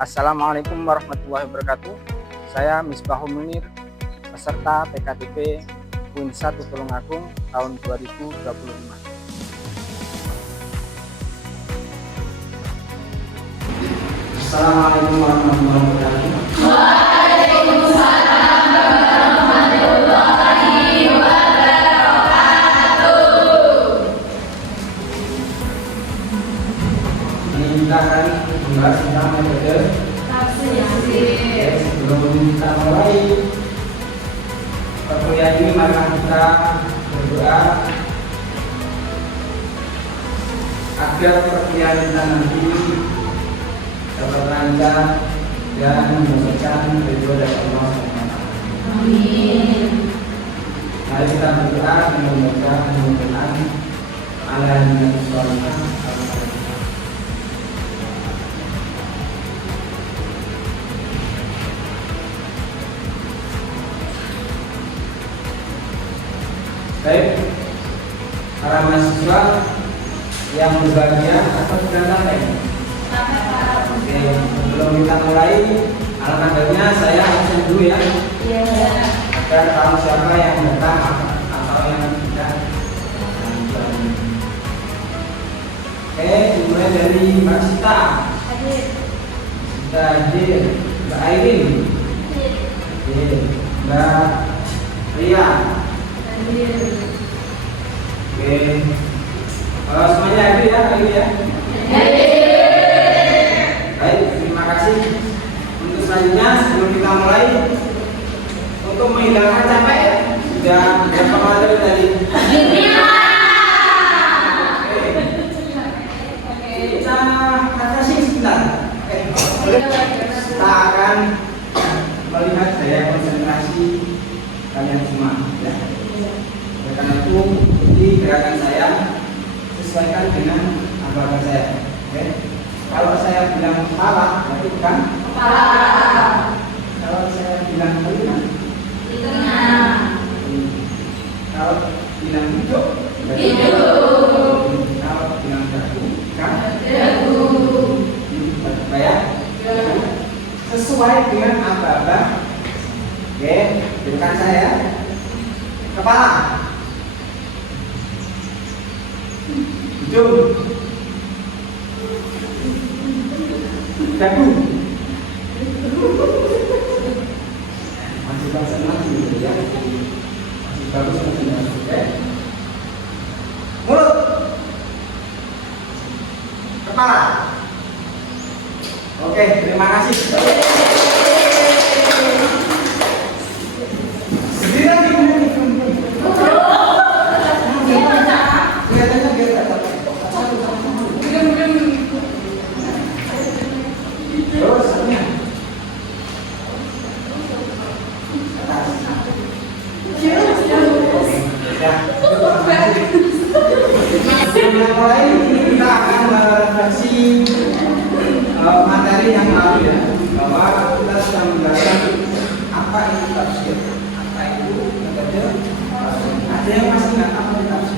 Assalamualaikum warahmatullahi wabarakatuh. Saya Misbahul Munir, peserta PKTP UIN 1 Tulungagung tahun 2025. Assalamualaikum warahmatullahi wabarakatuh. Waalaikumsalam warahmatullahi wabarakatuh. Ini kita akan membahas tentang metode Tafsir. Sebelum kita mulai perkuliahan ini, mari kita berdoa agar perkuliahan kita nanti dapat lancar dan mendapatkan ridho dari Allah SWT. Amin. Mari kita berdoa dengan membaca Al-Quran ala Rasulullah. Baik, para mahasiswa yang berbahagia atau sudah sampai? Oke, sebelum kita mulai, alhamdulillah saya absen dulu ya, agar tahu siapa yang datang atau yang tidak. Oke, dimulai dari Mbak Sita. Sudah hadir. Mbak Airin. Oke, Mbak Ria. Oke, kalau semuanya hadir ya, hadir ya. Baik, terima kasih. Untuk selanjutnya, sebelum kita mulai, untuk menghilangkan capek, sudah berapa kali tadi? Oke, kita kata sih sebentar. Oke, kita akan melihat daya konsentrasi kalian semua. Ya. Oleh karena itu, ikuti gerakan saya, sesuaikan dengan anggapan saya. Oke. Kalau saya bilang kepala, berarti bukan Kepala. Kalau saya bilang telinga, Telinga. Kalau bilang hidung, berarti Hidung. Kalau bilang dagu, kan? Dagu. Apa ya? Sesuai dengan aba-aba. Oke, bukan saya. Kepala, hidung, dagu. Masih konsentrasi gitu ya. Masih bagus konsentrasi. Oke. Mulut, kepala. Oke, terima kasih. Sendiri lagi kemudian. Kelihatannya biar tak terus. Sebelum mulai, kita akan merefleksi materi yang lalu ya, bahwa kita sudah menjelaskan apa itu tafsir, apa itu metode tafsir. Ada yang masih nggak tahu apa tafsir?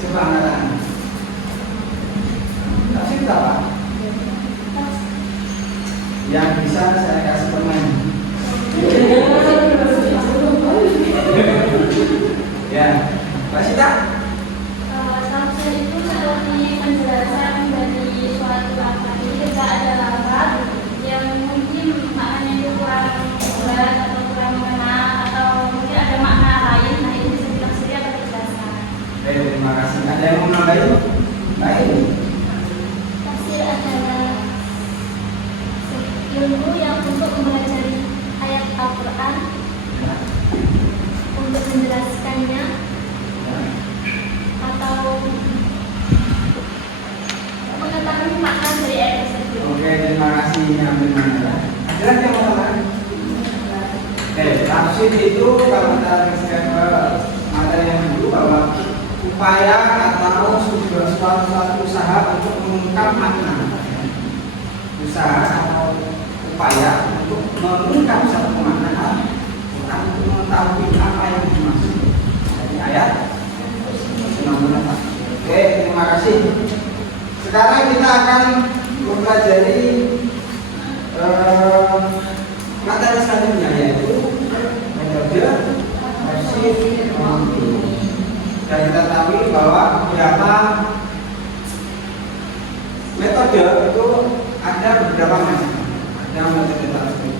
Coba angkatan. Tafsir itu apa? Yang bisa saya kasih permen. Ya, Mbak Sita. Tafsir itu seperti penjelasan dari suatu lafaz. Jadi ketika ada lafaz yang mungkin maknanya itu kurang jelas atau kurang mengena atau mungkin ada makna lain, nah itu bisa ditafsiri atau dijelaskan. Baik, terima kasih. Ada yang mau nambahin? Baik. Tafsir adalah ilmu yang untuk mempelajari ayat Al-Quran, untuk menjelaskannya atau mengetahui makna dari ayat tersebut. Oke, terima kasih yang benar. Ada lagi yang mau tambahan? Tafsir itu kalau kita teruskan ke materi yang dulu, bahwa upaya atau suatu usaha untuk mengungkap makna. Usaha atau upaya untuk mengungkap satu makna Quran, untuk mengetahui apa yang dimaksud dari ayat. Oke, terima kasih. sekarang kita akan mempelajari materi selanjutnya, yaitu metode tafsir maudhu'i. Dan kita tahu bahwa beberapa metode itu ada beberapa macam. Ada metode tafsir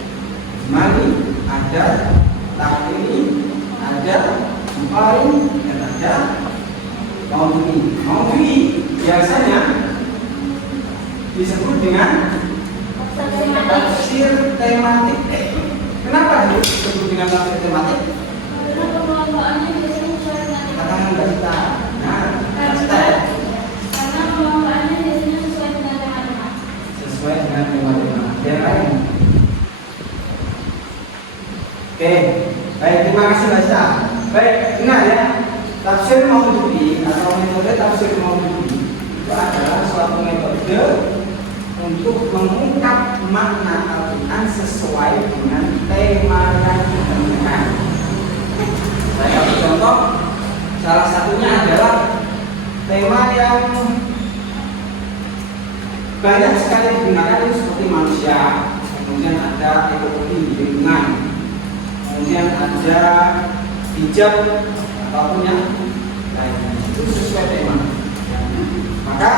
ijmali, ada taklidi, ada muqarin, dan ada maudhu'i. Maudhu'i biasanya disebut dengan tafsir tematik. Kenapa disebut dengan tafsir tematik? Karena pengelolaannya biasanya sesuai dengan tema. Katakan Mbak Sita. Nah, Mbak Sita ya. Karena pengelolaannya biasanya sesuai dengan tema. Sesuai dengan tema-tema yang lain. Oke, baik, terima kasih Mbak Sita. Baik, ingat ya, tafsir maudhu'i atau metode tafsir maudhu'i itu adalah suatu metode untuk mengungkap makna Al-Quran sesuai dengan tema yang ditentukan. Saya beri contoh, salah satunya adalah tema yang banyak sekali digunakan itu seperti manusia, kemudian ada ekologi lingkungan, kemudian ada hijab ataupun yang lainnya. Itu sesuai tema. Maka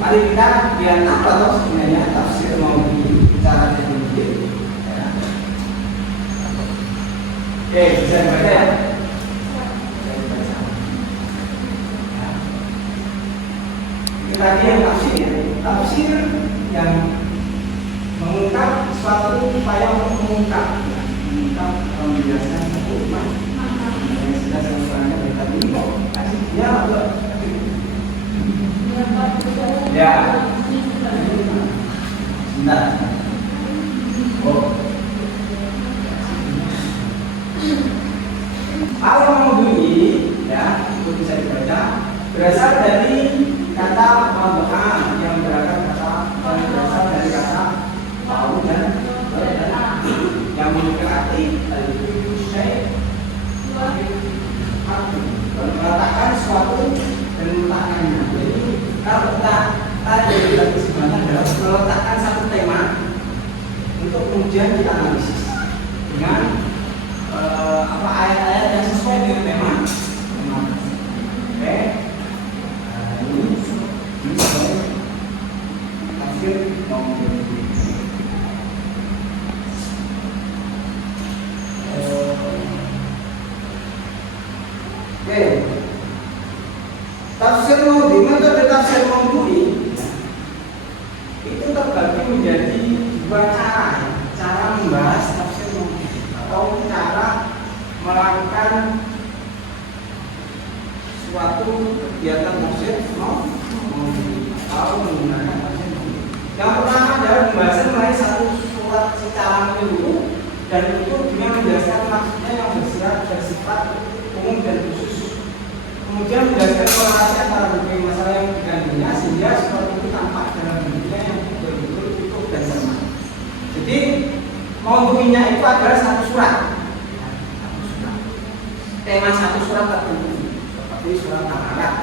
mari kita lihat apa toh sebenarnya tafsir maudhu'i secara definitif. Oke, bisa dibaca ya. Kita lihat yang tafsir ya. Tafsir yang mengungkap suatu upaya untuk mengungkap menjelaskan satu makna yang sudah saya usulkan dari tadi. Kasih dia atau ya, sebentar. Oh, al-maudhu'i ya, itu bisa dibaca berasal dari kata maudhu'a yang berasal dari kata mau dan yang memiliki arti meletakkan sesuatu dan meletakkannya. Jadi kalau kita tadi sebenarnya adalah meletakkan satu tema untuk kemudian kita analisis dengan ayat-ayat yang sesuai dengan tema. Oke, ini tafsir maudhu'i. Oke, tafsir maudhu'i, metode tafsir maudhu'i itu terbagi menjadi dua cara membahas tafsir maudhu'i atau cara melakukan suatu kegiatan tafsir maudhu'i atau menggunakan tafsir maudhu'i. Yang pertama adalah pembahasan mengenai satu surat secara menyeluruh dan itu dengan menjelaskan maksudnya yang bersifat umum dan khusus. Kemudian menjelaskan korelasi antara berbagai masalah yang dikandungnya sehingga surat itu tampak dalam bentuknya yang betul-betul utuh dan sama. Jadi maudhu'inya itu adalah satu surat. Tema satu surat tertentu seperti surat Al-Alaq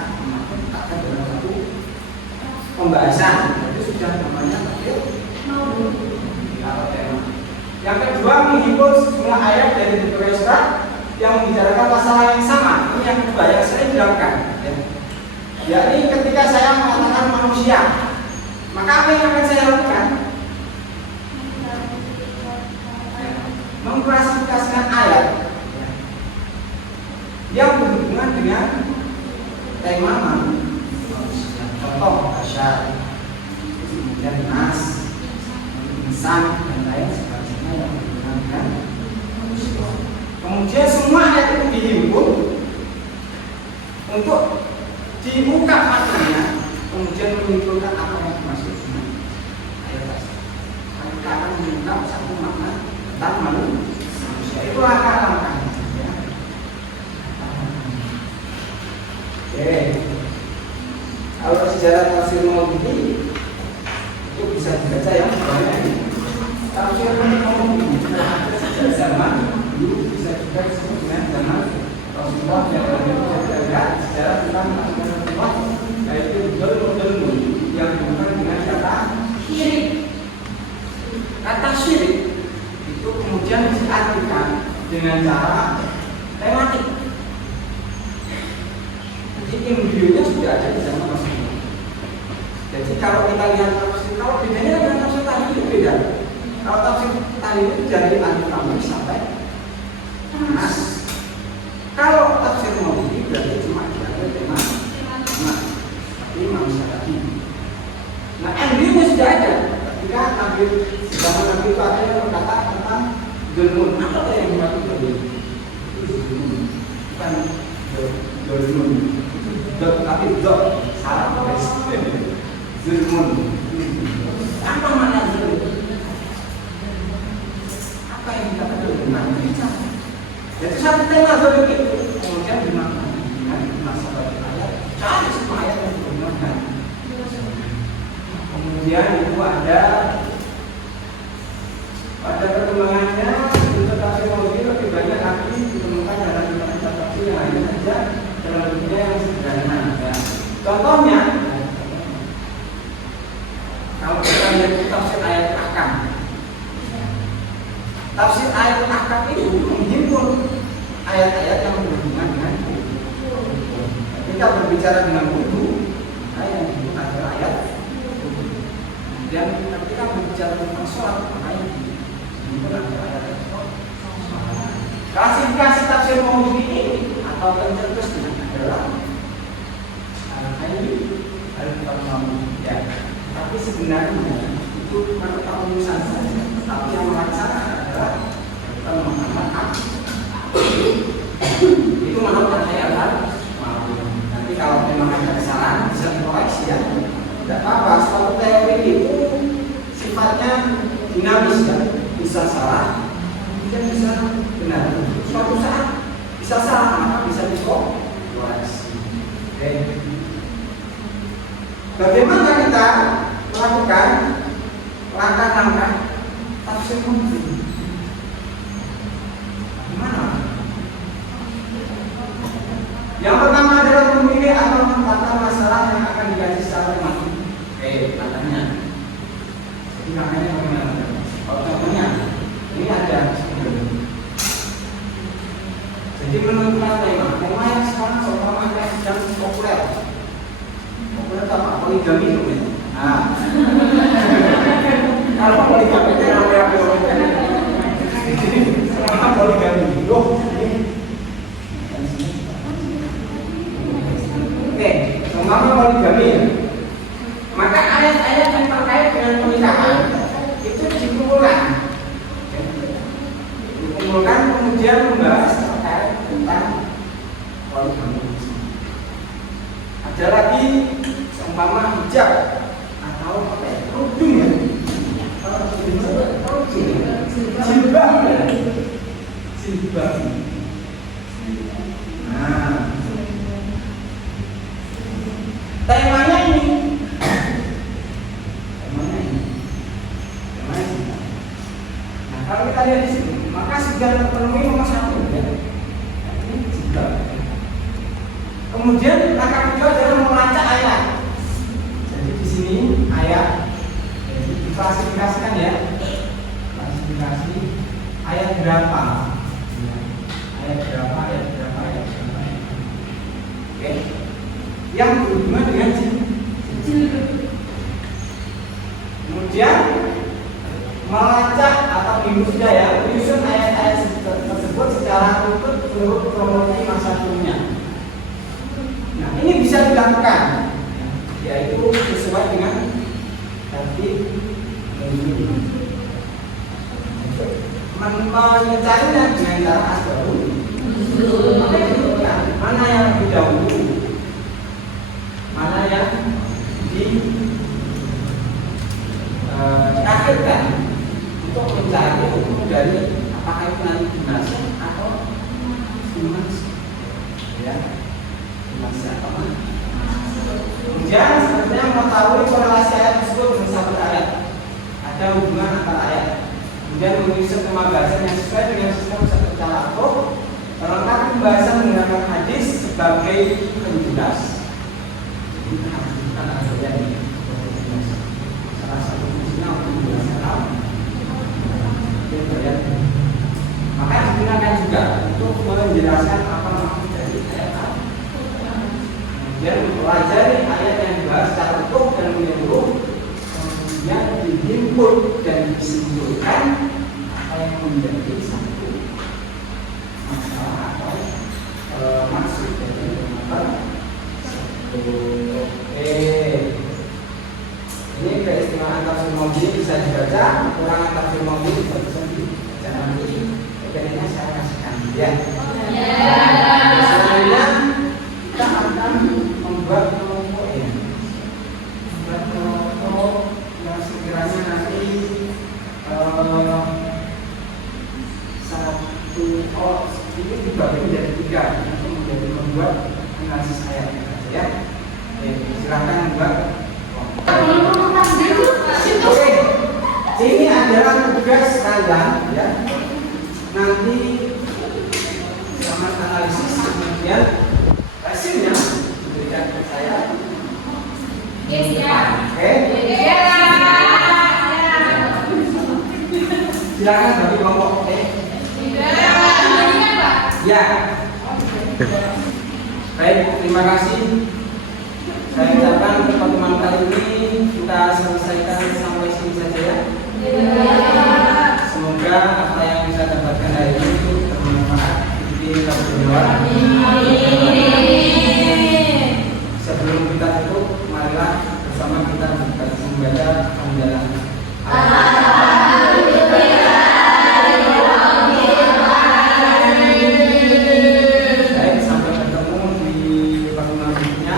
ada dalam satu pembahasan itu sudah namanya tafsir maudhu'i atau tema. Yang kedua menghimpun sejumlah ayat dari berbagai surat yang membicarakan masalah yang sama. Ini yang kedua yang sering dilakukan. Yakni ketika saya mengatakan manusia, maka apa yang akan saya lakukan? Mengklasifikasikan ayat yang berhubungan dengan tema manusia. Contoh asyar, kemudian nas, insan dan lain sebagainya yang berhubungan dengan manusia. Kemudian semua ayat itu dihimpun untuk diungkap maknanya, kemudian menyimpulkan apa yang dimaksud dengan ayat tersebut. Kita akan mengungkap satu makna tentang manusia. Itu langkah-langkahnya. Ya. Oke. Kalau sejarah tafsir maudhu'i itu bisa dibaca ya, banyak. Tafsir maudhu'i ada sejak zaman dulu, bisa juga disebut dengan zaman Rasulullah yang ada sejarah tentang Rasulullah, yaitu Dzul-Mu'min yang dengan cara tematik. Jadi embrionya sudah ada di zaman Rasulullah. Jadi kalau kita lihat tafsir, kalau bedanya dengan tafsir tadi itu beda. Kalau tafsir tadi itu dari Al-Qur'an sampai Nas. Kalau tafsir Maududi berarti cuma diambil tema tapi manusia tadi. Nah, embrionya sudah ada. Ketika Nabi zaman Nabi itu ada yang berkata tentang Zulmun. Apa yang dimaksud Zulmun? Itu Zulmun, bukan Zulmun. Tapi Zul salah guys. Zulmun. Apa makna Zulmun? Apa yang dikatakan Zulmun? Jadi satu tema Zulmun itu kemudian dimaknai dengan masalah ayat. Cari semua ayat yang berhubungan. Kemudian itu ada pada perkembangannya untuk tafsir Maududi lebih banyak lagi ditemukan dalam kitab tafsir yang lain saja dalam bentuknya yang sederhana. Ya. Contohnya, kalau kita lihat tafsir ayat Ahkam, tafsir ayat Ahkam itu menghimpun ayat-ayat yang berhubungan dengan wudu. Ketika berbicara dengan wudu, yang disebut adalah ayat. Dan ketika berbicara tentang sholat, makanya itu adalah ayat sholat. Klasifikasi tafsir Maududi ini atau pencetus adalah ini ya. Tapi sebenarnya itu menurut penulisan saja. Tapi yang melaksanakan adalah Muhammad. Itu menurut saya adalah nanti kalau memang ada kesalahan bisa dikoreksi ya. Tidak apa-apa, suatu teori itu sifatnya dinamis ya, bisa salah, kemudian bisa benar. Suatu saat bisa salah, maka bisa dikoreksi. Oke. Bagaimana kita melakukan langkah-langkah tafsir Maududi? Gimana? Yang pertama adalah memilih atau menetapkan masalah yang akan dikaji secara tematik. Katanya. Jadi makanya bagaimana? Kalau contohnya, ini ada. Jadi menentukan tema yang sekarang seumpama yang sedang populer. Populer itu apa? Poligami itu. Nah, kalau poligami itu namanya poligami. Sama poligami. Loh, oke, seumpama poligami. Maka ayat-ayat yang terkait dengan pernikahan itu dikumpulkan kemudian membahas terkait tentang poligami. Ada lagi seumpama hijab atau kerudung ya, jilbab. Nah, temanya ini. Kalau kita lihat di sini, maka sudah terpenuhi nomor 1 ya. Ini jilbab. Kemudian langkah kedua adalah melacak ayat. Jadi di sini ayat diklasifikasikan ya. Klasifikasi ayat berapa? Ayat berapa? Oke. Yang berhubungan dengan jilbab. Kemudian melacak atau menyusun ayat-ayat tersebut secara runtut menurut kronologi masa turunnya. Nah, ini bisa dilakukan, yaitu sesuai dengan tertib mencarinya dengan cara asbabun. Maka ditentukan mana yang lebih dahulu, mana yang diakhirkan untuk mencari hukum dari apakah itu nanti dinasih atau dinasih, ya, dinasih atau mana. Kemudian sebenarnya mengetahui korelasi ayat tersebut dengan satu ayat, ada hubungan antara ayat. Kemudian menyusun pembahasan yang sesuai dengan sistem secara akur, melengkapi pembahasan menggunakan hadis sebagai penjelas. Jadi bukan ada ini. Salah satu fungsinya untuk menjelaskan. Maka digunakan juga untuk menjelaskan apa maksud dari ayat al. Kemudian mempelajari ayat yang dibahas secara utuh dan menyeluruh, kemudian dihimpun dan disimpulkan apa yang menjadi satu masalah atau maksud dari apa. Oke, ini keistimewaan tafsir Maudi bisa dibaca, kekurangan tafsir Maudi bisa dibaca nanti. Kayaknya saya kasihkan ya. Selanjutnya kita akan membuat kelompok ya. Membuat kelompok yang sekiranya nanti satu ini dibagi menjadi 3 untuk menjadi membuat analisis ayat ya. Oke, silakan membuat kelompok. Oke, ini adalah tugas kalian ya. Nanti sama analisis kemudian hasilnya diberikan ke saya. Oke. Silakan bagi kelompok. Oke. Ya. Baik, terima kasih. Saya ucapkan pertemuan kali ini kita selesaikan sampai sini saja ya. Semoga apa yang bisa dapatkan hari ini bermanfaat. Kita berdoa. Sebelum kita tutup, marilah bersama kita membaca hamdalah. Baik, sampai bertemu di pertemuan berikutnya.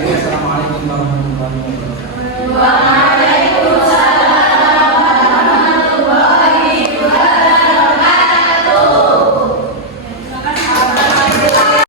Assalamualaikum warahmatullahi wabarakatuh.